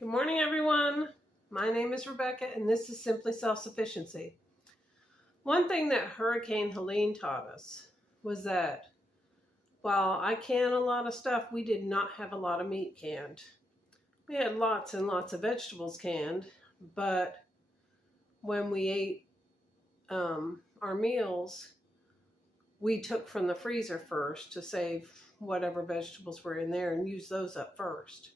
Good morning, everyone. My name is Rebecca, and this is Simply Self-Sufficiency. One thing that Hurricane Helene taught us was that while I can a lot of stuff, we did not have a lot of meat canned. We had lots and lots of vegetables canned, but when we ate our meals, we took from the freezer first to save whatever vegetables were in there and use those up first.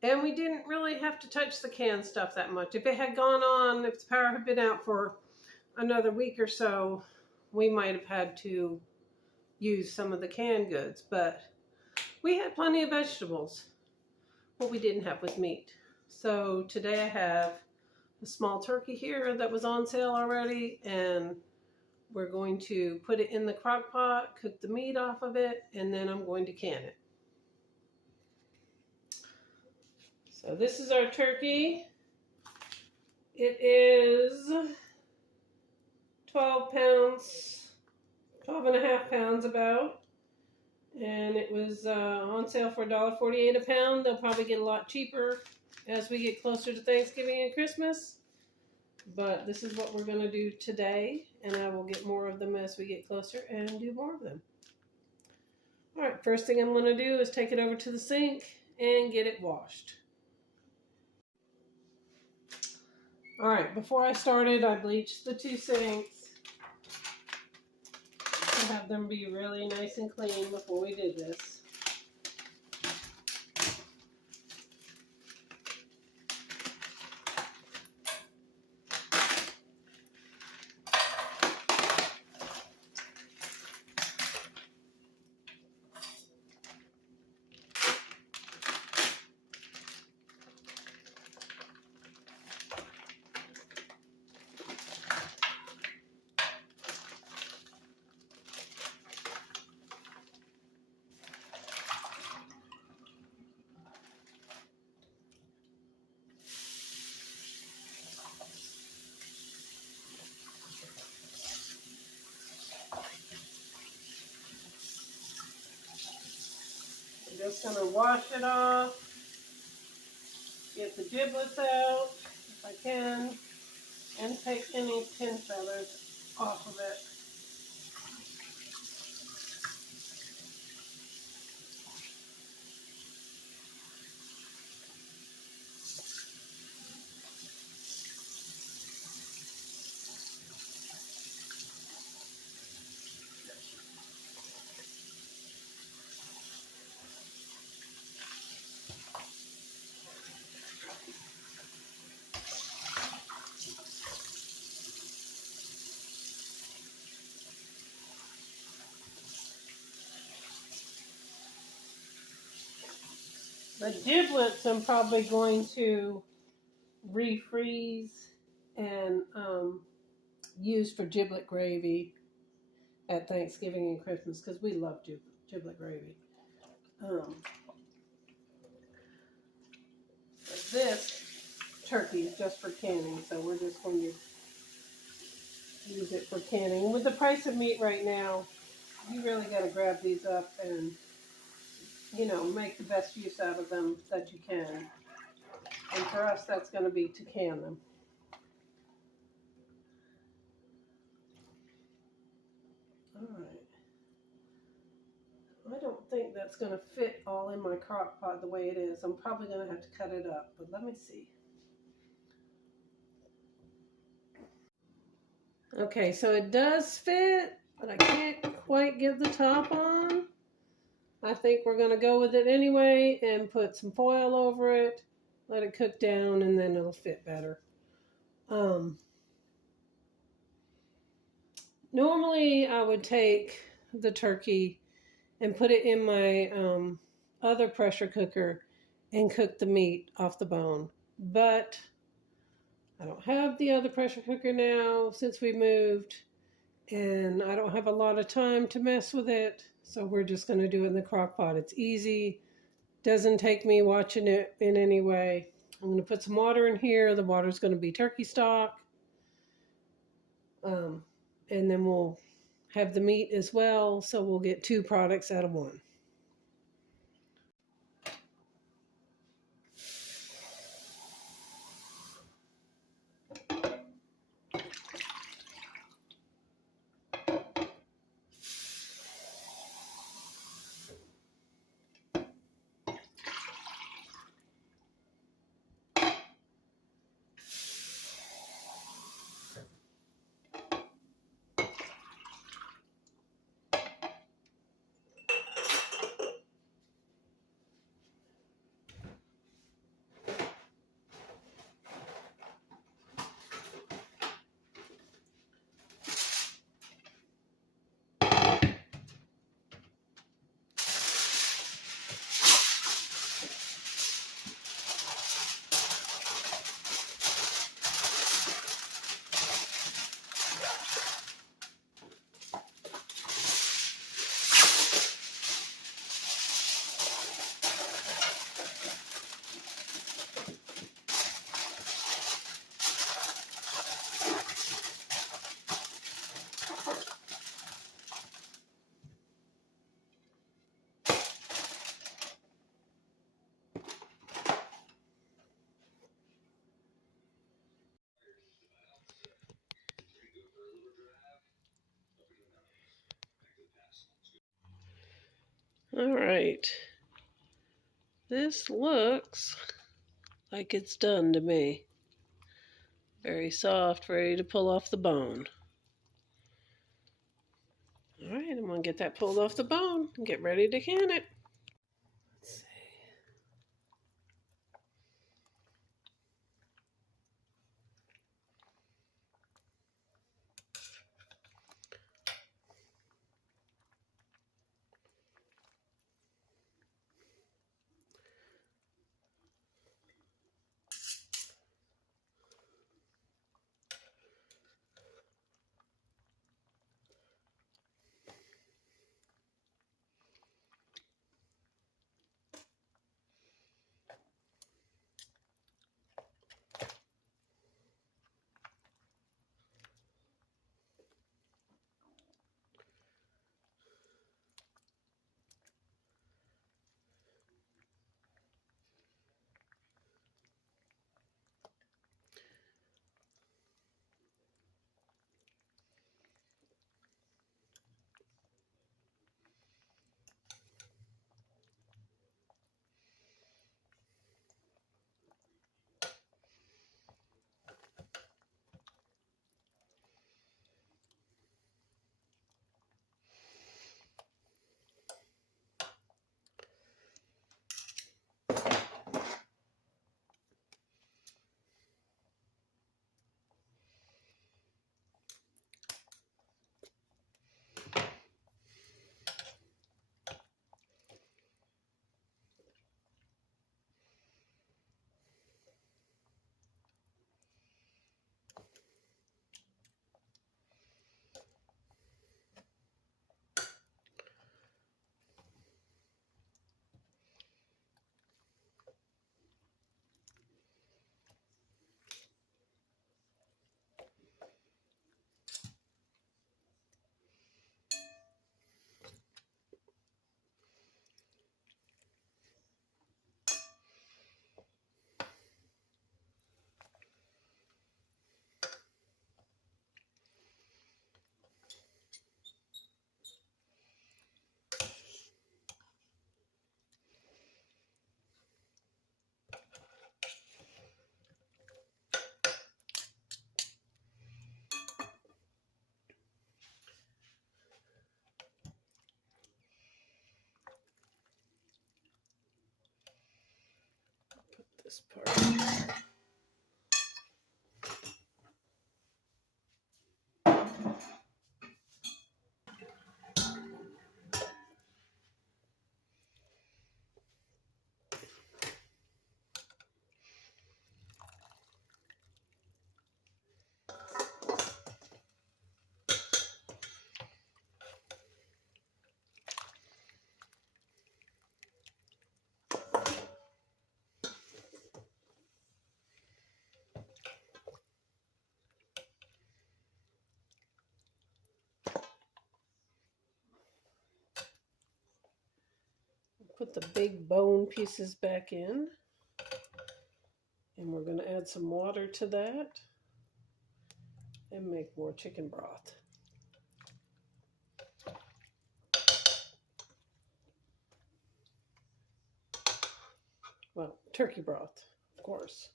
And we didn't really have to touch the canned stuff that much. If it had gone on, if the power had been out for another week or so, we might have had to use some of the canned goods. But we had plenty of vegetables. What we didn't have was meat. So today I have a small turkey here that was on sale already, and we're going to put it in the crock pot, cook the meat off of it, and then I'm going to can it. So this is our turkey. It is 12 pounds, 12 and a half pounds about. And it was on sale for $1.48 a pound. They'll probably get a lot cheaper as we get closer to Thanksgiving and Christmas. But this is what we're going to do today. And I will get more of them as we get closer and do more of them. All right, first thing I'm going to do is take it over to the sink and get it washed. All right, before I started, I bleached the two sinks to have them be really nice and clean before we did this. I'm just going to wash it off, get the giblets out if I can, and take any pin feathers off of it. The giblets I'm probably going to refreeze and use for giblet gravy at Thanksgiving and Christmas because we love giblet gravy. But this turkey is just for canning, so we're just going to use it for canning. With the price of meat right now, you really got to grab these up and make the best use out of them that you can. And for us, that's going to be to can them. All right. I don't think that's going to fit all in my crock pot the way it is. I'm probably going to have to cut it up, but let me see. Okay, so it does fit, but I can't quite get the top on. I think we're going to go with it anyway and put some foil over it, let it cook down, and then it'll fit better. Normally, I would take the turkey and put it in my other pressure cooker and cook the meat off the bone. But I don't have the other pressure cooker now since we moved, and I don't have a lot of time to mess with it. So we're just going to do it in the crock pot. It's easy. Doesn't take me watching it in any way. I'm going to put some water in here. The water's going to be turkey stock. And then we'll have the meat as well. So we'll get two products out of one. All right. This looks like it's done to me. Very soft, ready to pull off the bone. All right, I'm going to get that pulled off the bone and get ready to can it. Let's see. This part. Put the big bone pieces back in. And we're going to add some water to that and make more chicken broth. Well, turkey broth, of course.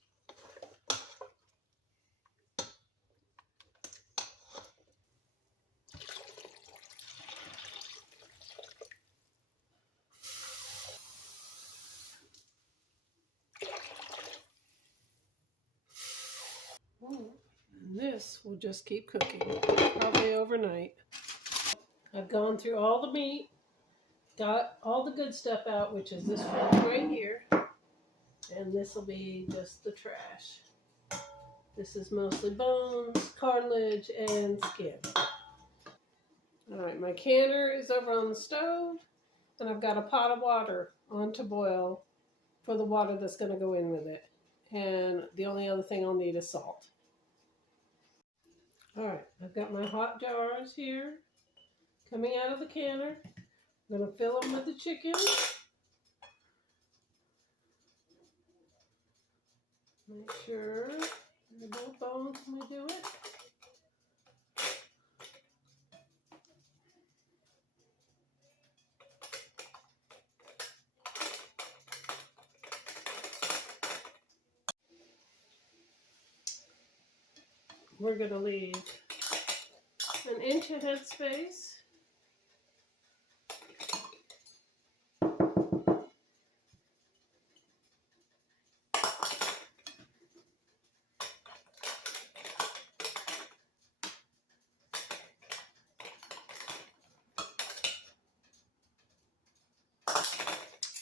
And this will just keep cooking, probably overnight. I've gone through all the meat, got all the good stuff out, which is this one right here. And this will be just the trash. This is mostly bones, cartilage, and skin. Alright, my canner is over on the stove, and I've got a pot of water on to boil for the water that's going to go in with it. And the only other thing I'll need is salt. Alright, I've got my hot jars here coming out of the canner. I'm going to fill them with the chicken. Make sure there are no bones when we do it. we're going to leave an inch of headspace.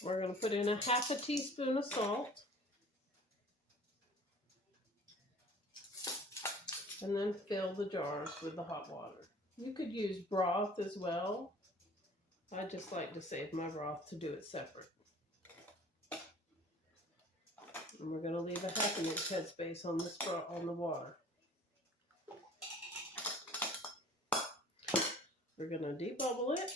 We're going to put in a half a teaspoon of salt. And then fill the jars with the hot water. You could use broth as well. I just like to save my broth to do it separate. And we're going to leave a half an inch headspace on this on the water. We're going to debubble it.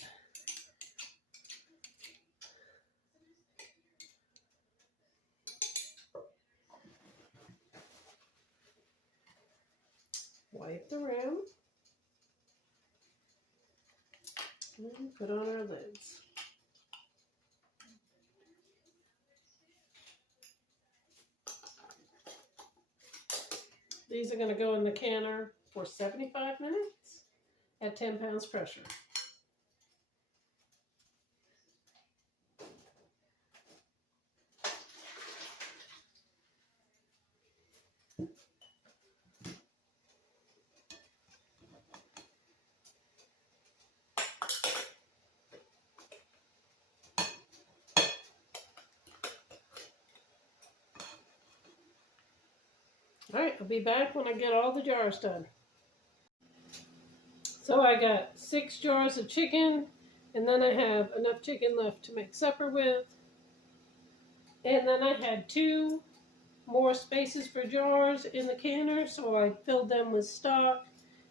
Wipe the rim. And put on our lids. These are going to go in the canner for 75 minutes at 10 pounds pressure. All right, I'll be back when I get all the jars done. So I got 6 jars of chicken, and then I have enough chicken left to make supper with. And then I had 2 more spaces for jars in the canner, so I filled them with stock,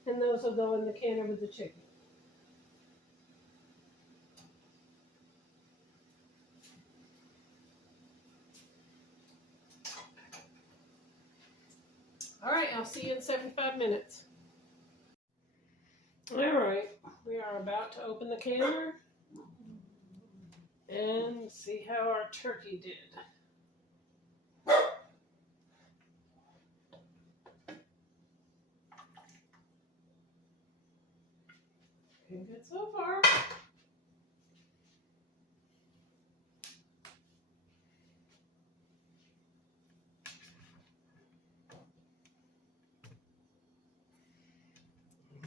and those will go in the canner with the chicken. All right, I'll see you in 75 minutes. All right, we are about to open the canner and see how our turkey did. Looking good so far.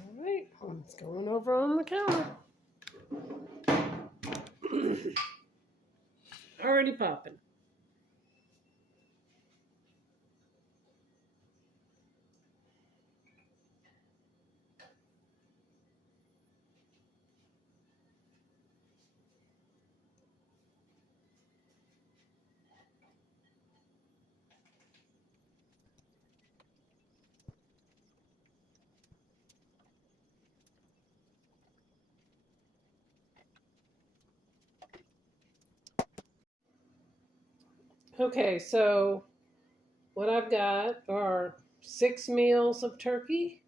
All right, it's going over on the counter. Already popping. Okay, so what I've got are 6 meals of turkey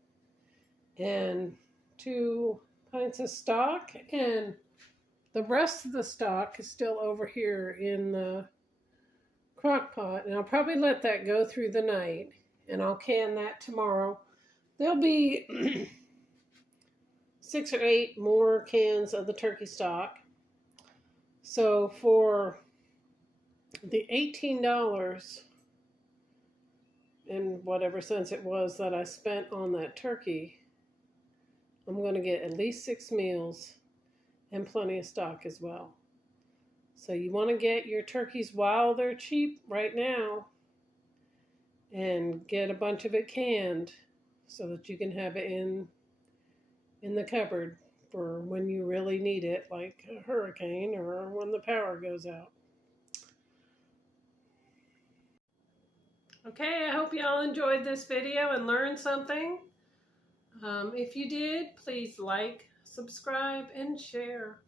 and 2 pints of stock, and the rest of the stock is still over here in the crock pot, and I'll probably let that go through the night, and I'll can that tomorrow. There'll be 6 or 8 more cans of the turkey stock. So for the $18 and whatever cents it was that I spent on that turkey, I'm going to get at least 6 meals and plenty of stock as well. So you want to get your turkeys while they're cheap right now and get a bunch of it canned so that you can have it in the cupboard for when you really need it, like a hurricane or when the power goes out. Okay, I hope you all enjoyed this video and learned something. If you did, please like, subscribe, and share.